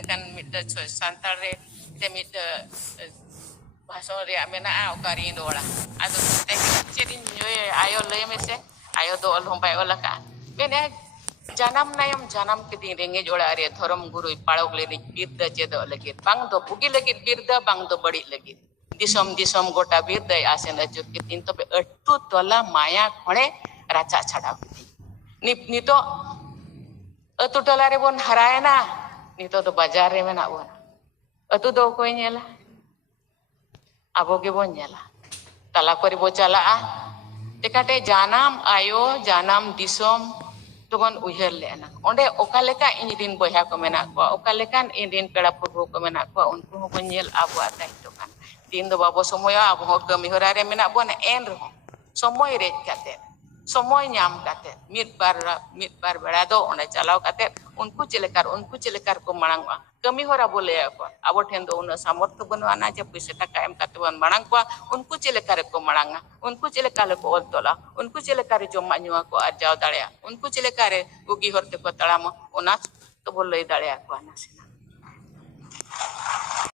kan mita santar re te mita bahasa re amena okari dola ado te chedin nyoy ayo le mese ayo do ol hompai olaka bene janam ke din renge jola re thorom guru palok le birda chedo lagi bang do bugi lagi birda bang do badi lagi disom gota birda asen ajur kitin to be attu tola maya khone raca chada nito atu tola re bon harayana nito do bajar re mena bon atu do ko nyela abo ge bon nyela tala kori bo chalaa tekate janam ayo janam disom tugon uher lena onde okaleka injin boya ko mena ko okalekan indin pera purbu ko mena ko unku ko nyel abo ata itu kan din do babo somoya abo kami horare mena bon en somoy re kate somoy nyam kate mit bar berado onde chalao kate unku cilekar ko marangwa kami hora boleh apa abo tendo una samortho banwana je pise taka em kate wan marang ko unku cilekar ko maranga unku cilekar ko oltola unku cilekar jomma nyua ko arjao dalea unku cilekar ugi horte ko talamo ona to boloi dalea ko anasina